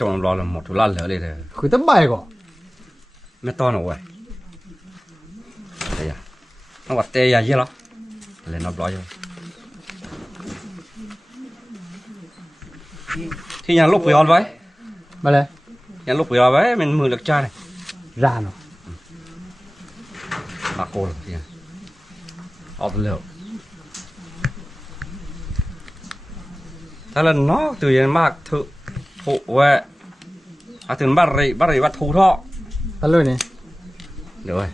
trộn lò là một thứ lăn lửa đây rồi khử tấm bài của mấy to nào vậy đây à nó quạt tê à gì đó lên nó lòi rồi thì nhà lúc vừa vậy mà đây nhà lúc vừa vậy mình mượn được cha này ra nó mà cô rồi thì ọt lửa ta lần nó từ nhà mạc thự phụ về từ bắt rỉ bắt thú thọ ta lôi này được rồi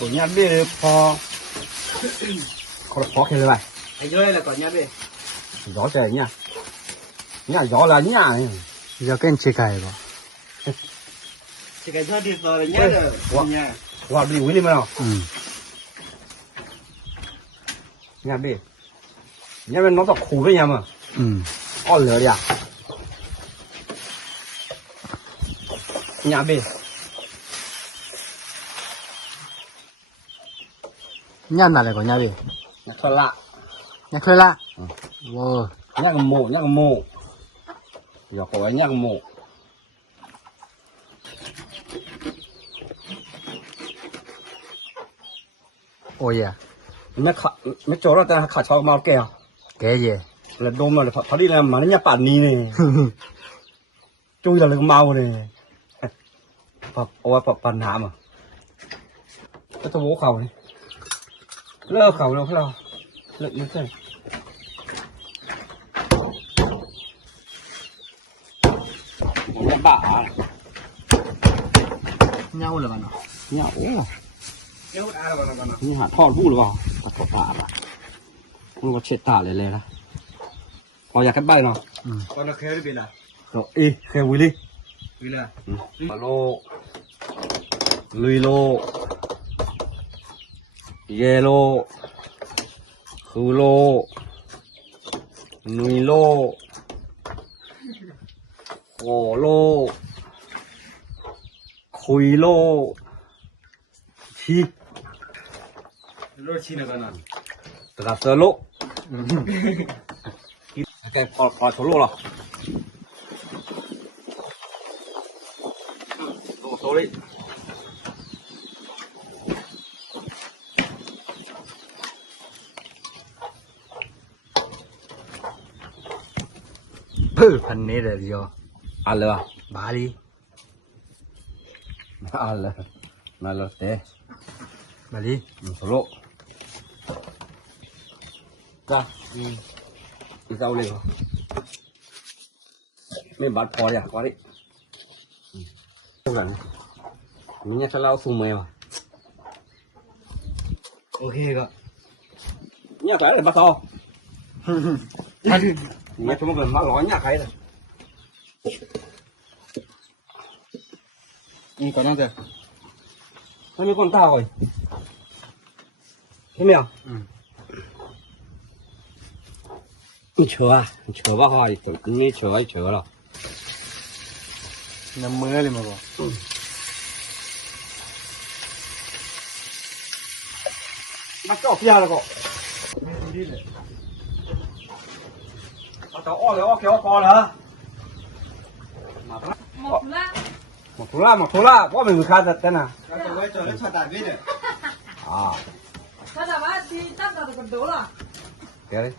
của nhà bê phò có phò kia rồi anh ơi là có nhà bê gió trời nha nhà gió là nhà này giờ cái anh chơi cày vào chỉ cái thơ đi rồi nhá rồi nhà qua đi uống đi mà nào ừ nhà bê nhà bên nó tập khủ với nhà mà ừ ọt lửa đi à nhà bê nhà nào lại có nhà gì nhà thợ lạ nhà khơi lạ ừ. wow nhà cái mộ giờ có cái nhà cái mộ ôi à nhà khả mấy chỗ đó ta khả cho màu kèo cái gì là đôm mà phải đi làm mà nó nhà bản ní này chui là được màu này phải bản hả mà cái tôi bố khẩu này lỡ khẩu đâu không lợn như thế nhà bả nhau là bạn nào nhà ố cái hút ai là bạn nào như hạt thon vũ được vào thật thật tạ mà không có chết tạ lên đó có nhà cái bay nào còn nó khéo đi bên nào rồi y khéo vui đi vì là lô lùi lô ghê lô khứ lô nùi lô khổ lô khùi lô chi lô chi là cái nào tất cả sơ lô cái còn số lô nào số đi phần này là gì ăn lừa bà đi ăn lừa mà lừa té bà đi số lô ra đi rau lên nên bán phò đi à quá đi không cần mình nhặt lao sùng mèo ok cơ nhặt cái để bắt to nhặt chúng mình bắt lói nhặt cái rồi có năng kìa nó như con tao rồi thấy mèo chờ vào hỏi như chờ rồi năm mươi đi mà có bắt cỏ kia là cỏ bắt cỏ o kéo con hả một thú la có mình khai thật thế nào cái tôi cho nó cho tàn biết đấy Sao là bác đi tắt là còn đố là kìa đi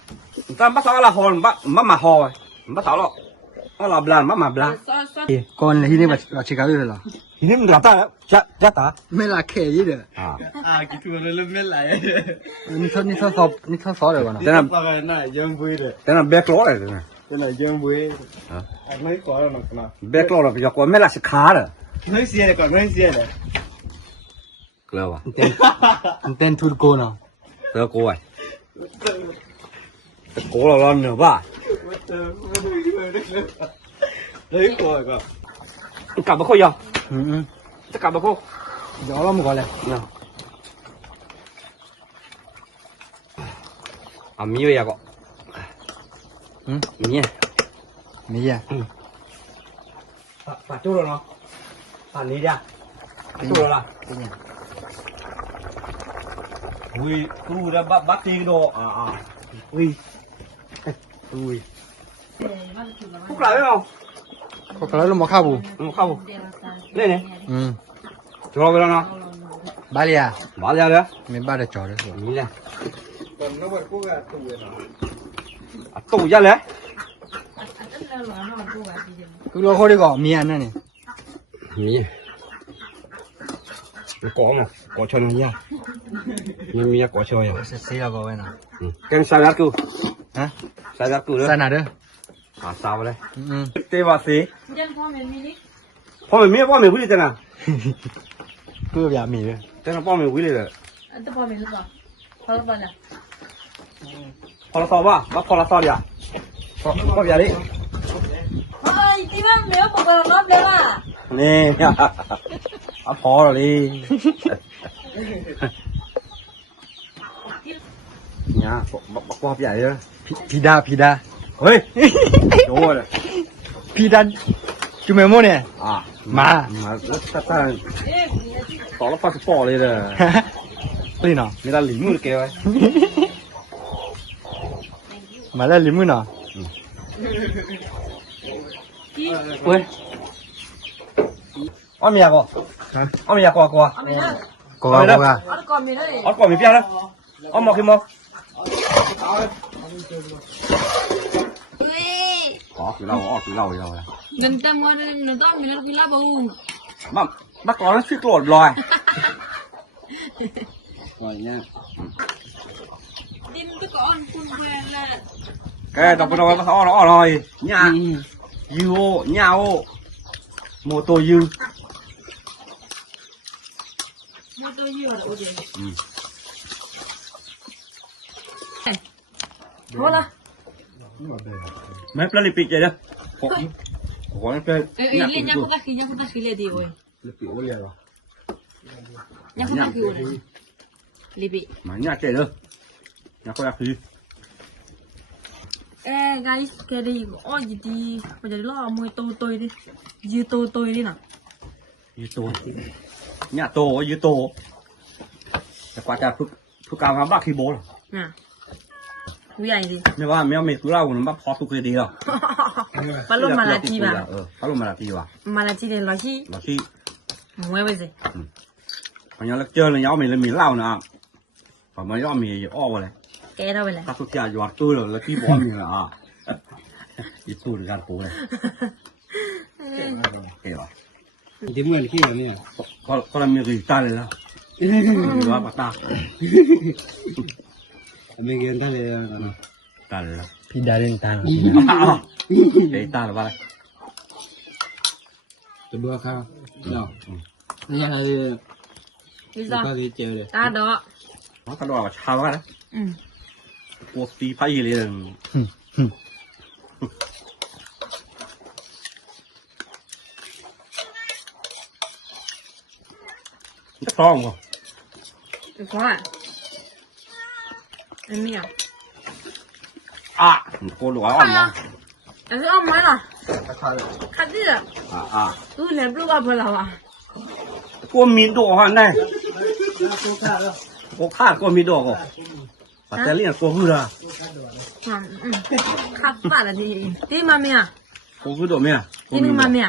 người ta bắt sao là hòn bắt mà hò bắt sao đó nó là blan mà blan con là khi này bà chơi cái gì rồi thì mình gặp ta chết ta mấy là kẻ gì đấy cái thứ nó lên lại ni thao xó rồi con thế là cái này dương vui đấy thế là bé lỗ này này cái này dương vui anh mấy có là nó bé lỗ là bây giờ có mấy là sẽ khá rồi nói xe này còn nói xe này clever tên thu cô nào tớ cô này cố là lon nữa ba đấy rồi cơ cả bà khôi giờ tất cả bà khô gió lắm gọi là nào mi vậy cọ mi mấy giờ bà chú rồi nó bà ní ra chú rồi là ui chú đã bắt tiền đồ ui ui phúc lại đấy không พวกเราลงมาเข้าบู không không đây này cho cho cái đó nào บ้าเลยอ่ะ bỏ ra đấy ไม่บ้าได้จอดเลย nghĩ ra tủ ra đấy คือเราเขาได้ก่อนมีอันนั่นนี่ nghĩ có mà có cho nó nha nhưng mía có chơi à เสียก็ไว้นะ kem sao gắt cứ ฮะ sao gắt cứ ใส่ đấy หนาเด้อ à sao đây อืม tê vào xí ยังพ่อแม่มีนี่ พ่อแม่เมียพ่อแม่วิ่งเลยจังอ่ะ เพื่ออยากมีเลย จังพ่อแม่วิ่งเลยเลย อันตัวพ่อแม่หรือเปล่าพ่อหรือเปล่าเนี่ย พอละซอป่ะมาพอละซอดิอ่ะพ่ออย่าดิ เฮ้ยที่ว่าเมียบอกว่าเราเลี้ยงอ่ะ นี่อ่ะพอแล้วดิเนี่ยบอกพ่อใหญ่เลย พีดา เฮ้ยโจ้เลย พีดาจุ่มเมโมเนี่ย อ่ะ มา มาแล้วถ้า เอ๊ะ ต่อแล้วพอสปอร์เลยเลย นี่เนาะ มีแต่หลิงมือเกย มาแล้วลิมุนเนาะ เฮ้ยอ้อมีอะไรก่ออ้อมีอะไรก่อ เอาไม่ได้ ก็ว่า เอาก่อนไม่ได้ อ้อก่อนมีเปียแล้วอ้อมอกขึ้นมอ เฮ้ย อ๋อคือเราเลย เงินเต็มวันเงินต้องมีนักกีฬาบู มาก่อนแล้วช่วยโกรธลอยอะไรเงี้ย ดินตะกอนคุณแฟนแหละ แกต้องไปนอนมาเขาอ้อลอยหญ้ายูโอหญ้าโอโมโตยู ไม่ตัวยืดโอ้ยพอละ ไม่เป็นไรปิดใจเด้อผมไม่เป็น เอ้ยเลี้ยงยังคุณตาขี้เลยดีเว้ย ปิดโอ้ยเหรอ ยังคุณตาขี้เลยลิบิ มาหญ้าเจ๋อหญ้าเขาอยากซื้อ guys cái đi ôi gì đi bây giờ lo mười tôi đi dư tôi đi nào ยืดตัวหญ้าโตยืดโตแต่กว่าจะฝึกการทำบ้าคีโบหรอ nè cú dày đi ไม่ว่าไม่เอาเมตุเล่าหนูมาพอสุกเลยดีหรอ bắt luôn mà là chi bà พัดลมมาลาทีว่ะ mà là chi để lo chi เราที่ mua bây giờ พอยังเจอเลยย้อมมีเลยมีเหล้านะพอมาย้อมมีอ้อวะเลย cái đâu vậy này ถ้าสุดยอดยอดตู้เลยแล้วที่บอลมีละอ่ะยี่ตู้ในการปูเลยเก๋ว่ะ ที่เมื่อกี้เนี่ย ก็เรามีกีตาร์เลยแล้วหรือว่าปากตา ไม่เกินได้เลย ตาเลยแล้ว พีดาเรื่องต่าง เก๋ตาหรือว่าอะไร ตัวบัวข้าวเนาะนี่อะไร đi ra ก็เจอเลย ta đó เขากระโดดชาวกันนะ ừ พวกตีไพ่เลยจะต้องก่อน được quá à em mía อ่ะโกนหัวอ่อนมั้ง em sẽ ông mấy à khát đi à อ่ะ tôi liền lúc gặp là à กลัวมีดอกหันได้กลัวข้ากลัวมีดอกอ่ะปัจจัยเลี้ยงกลัวหื้อละ khát phải là gì đi mà mía กลัวหื้อดอกไหมอ่ะ đi nhưng mà mía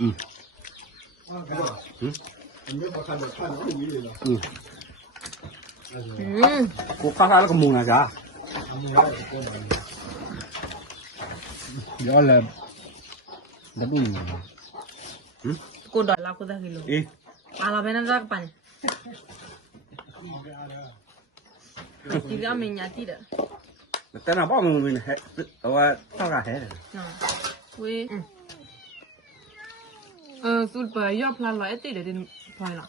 อืม กูข้าวแล้วก็มุงนะจ๊ะ ย้อนเลยดับบิ้ง cô đòi là cô ta kilo อี à là bên đó các bạn chỉ có mình nhà tí đó แต่น่ะบอกมึงเป็นเฮ็ดแต่ว่าต้องการเฮ็ด quê tôi phải do plan lại tí để đi phải là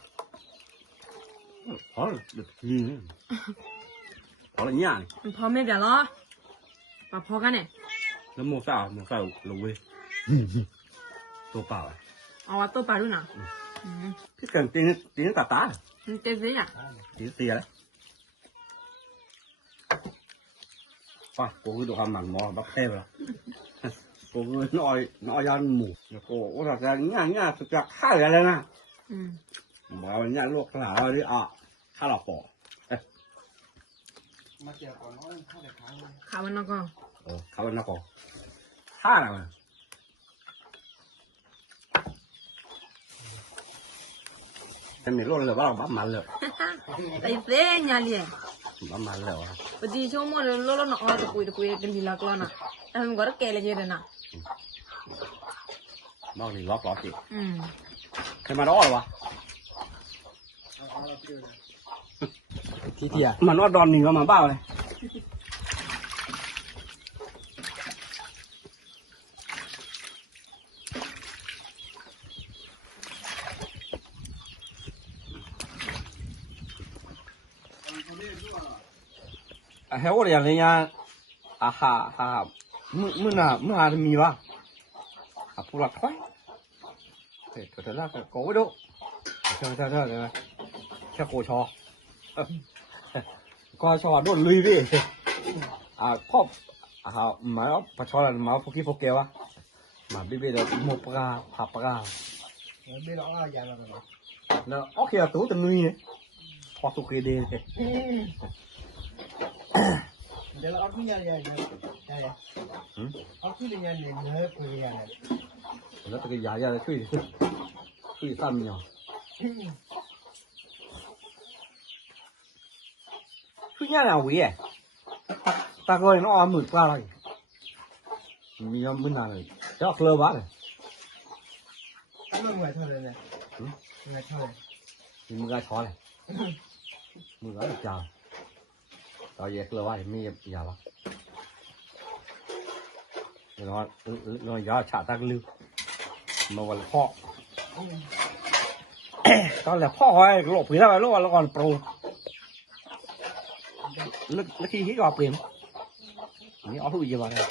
อ๋อเด็กยิงอ๋อละเนี่ย พอไม่เดี๋ยวรอปะพอกันเนี่ย แล้วโมซ่าลงเว้ยตัวเปล่าอ่ะ เอาว่าตัวปลาด้วยนะ พี่กันตีนตา มันเจ๊สิอ่ะ ตีเสียเลยป่ะกูคือดูความหนังมอบักเทพละกูคือน้อยยันหมูแล้วกูว่าจะง่ายสุดจะฆ่าอะไรนะบอกว่าเนี่ยลูกหลานนี่อ่ะฆ่าหลอกปอ ขาวันนั้นก็ เขาเป็นนักก่อข ข้าเลยแต่ไม่รู้เลยว่าบ้ามันเลย ไอ้เฟ้ยาเลีย บ้ามันเลยวะ ปฏิชั่วโมงเลยโลละน้อยตะกุยกันดีละกลอน่ะแต่มันก็รักแกเลยเยอะนะ บ้านี่ล็อกสิ Ừ. ใครมาล้อหรอวะ ที่เที่ย มันว่าดอนนี่ก็มาบ้าเลยเฮ้ยว่าอย่างนี้อ่ะฮ่ามึงหามีวะอ่ะพูดละค่อยเฮ้ยตัวละก็โก้ดูเช่เลยแค่โกชอก็ชอโดนลุยพี่พ่อหมายว่าปะชอแล้วหมายว่าพวกกี้พวกแกวะมาบี้เดี๋ยวหมกปลาผับปลา ไม่ร้องอะไรอย่างนั้นหรอ แล้วโอเคตัวจะลุยเนี่ยพอสุกเดย์ เดี๋ยวเราเอาที่ยันยันยันเอาที่ยันยันเนื้อคุยยัน แล้วตะกี้ยาช่วยซ้ำเนี่ยช่วยยังไงวะตาก็ยังเอามือปลาอะไรมีน้ำมันอะไรจะเคลื่อนวะเลย มันเหมือนเท่าไรเนี่ยเหมือนเท่าไร มีมือก็ช้อนเลยมือก็จ่าตอนเย็นเคลื่อนวะมียาวะnó gió chả tắc lưu mà còn là phọ con là phọ ấy lộ phí ra lúc nó còn pro lúc khi hít vào tiền ní ó hụi gì vào đây